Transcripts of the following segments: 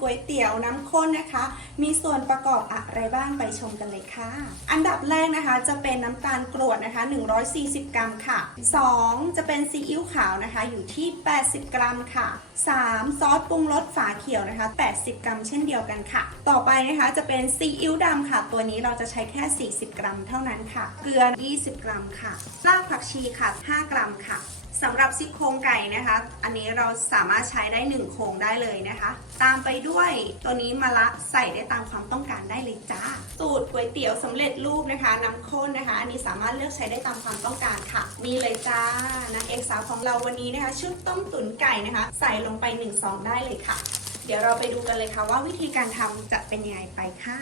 ก๋วยเตี๋ยวน้ำข้นนะคะ มีส่วนประกอบอะไรบ้างไปชมกันเลยค่ะ อันดับแรกนะคะจะเป็นน้ำตาลกรวดนะคะ 140 กรัมค่ะ 2 จะเป็นซีอิ๊วขาวนะคะอยู่ที่ 80 กรัมค่ะ 3 ซอสปรุงรสฝาเขียวนะคะ 80 กรัมเช่นเดียวกันค่ะ ต่อไปนะคะจะเป็นซีอิ๊วดำค่ะ ตัวนี้เราจะใช้แค่ 40 กรัมเท่านั้นค่ะ เกลือ 20 กรัมค่ะ รากผักชีค่ะ 5 กรัมค่ะ สำหรับซี่โครงไก่นะคะ อันนี้เราสามารถใช้ได้1โครงได้เลยนะคะ ตามไปด้วยตัวนี้มะละใส่ได้ตามความต้องการได้เลยจ้า สูตรก๋วยเตี๋ยวสำเร็จรูปนะคะน้ำข้นนะคะ อันนี้สามารถเลือกใช้ได้ตามความต้องการค่ะนี่เลยจ้านางเอกสาวของเราวันนี้นะคะ ชุดต้มตุ๋นไก่นะคะ ใส่ลงไป1ซองได้เลยค่ะ เดี๋ยวเราไปดูกันเลยค่ะว่าวิธีการทำจะเป็นยังไงไปค่ะ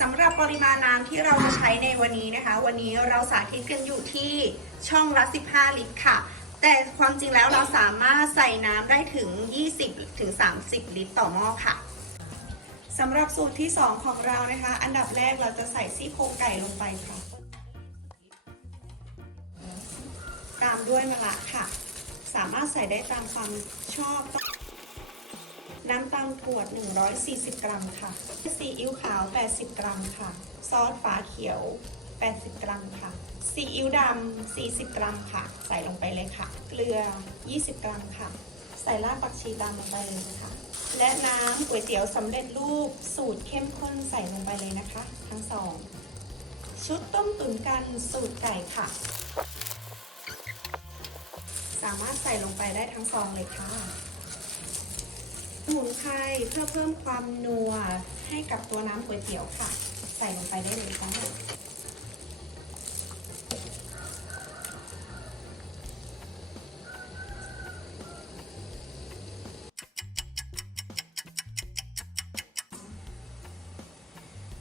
สำหรับปริมาณน้ำที่เราจะใช้ในวันนี้นะคะ วันนี้เราสาธิตกันอยู่ที่ช่องละ 15 ลิตรค่ะ แต่ความจริงแล้วเราสามารถใส่น้ำได้ถึง 20ถึง30 ลิตรต่อหม้อค่ะสำหรับสูตรที่ 2 ของเรานะคะ อันดับแรกเราจะใส่ซี่โครงไก่ลงไปค่ะ ตามด้วยมะระค่ะ สามารถใส่ได้ตามความชอบ น้ำตาลกรวด 140 กรัมค่ะซีอิ๊วขาว 80 กรัมค่ะ ซอสฝาเขียว 80 กรัมค่ะ ซีอิ๊วดำ 40 กรัมค่ะ ใส่ลงไปเลยค่ะ เกลือ 20 กรัมค่ะ ใส่รากผักชีตามลงไปเลยนะคะและน้ำก๋วยเตี๋ยวสำเร็จรูปสูตรเข้มข้นใส่ลงไปเลยนะคะ ทั้งสอง ชุดต้มตุ๋นกันสูตรไก่ค่ะ สามารถใส่ลงไปได้ทั้งซองเลยค่ะ สมุนไพรเพื่อเพิ่มความนัวให้กับตัวน้ำก๋วยเตี๋ยวค่ะ ใส่ลงไปได้เลยค่ะ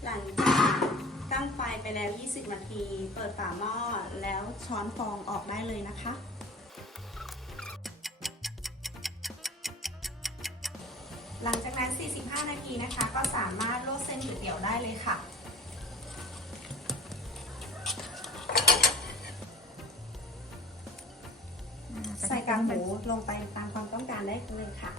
หลังจากตั้งไฟไปแล้ว 20 นาที เปิดฝาหม้อแล้วช้อนฟองออกได้เลยนะคะ หลังจากนั้น 45 นาทีนะคะ ก็สามารถโรดเส้นก๋วยเตี๋ยวได้เลยค่ะ ใส่กากหมูลงไปตามความต้องการได้เลยค่ะ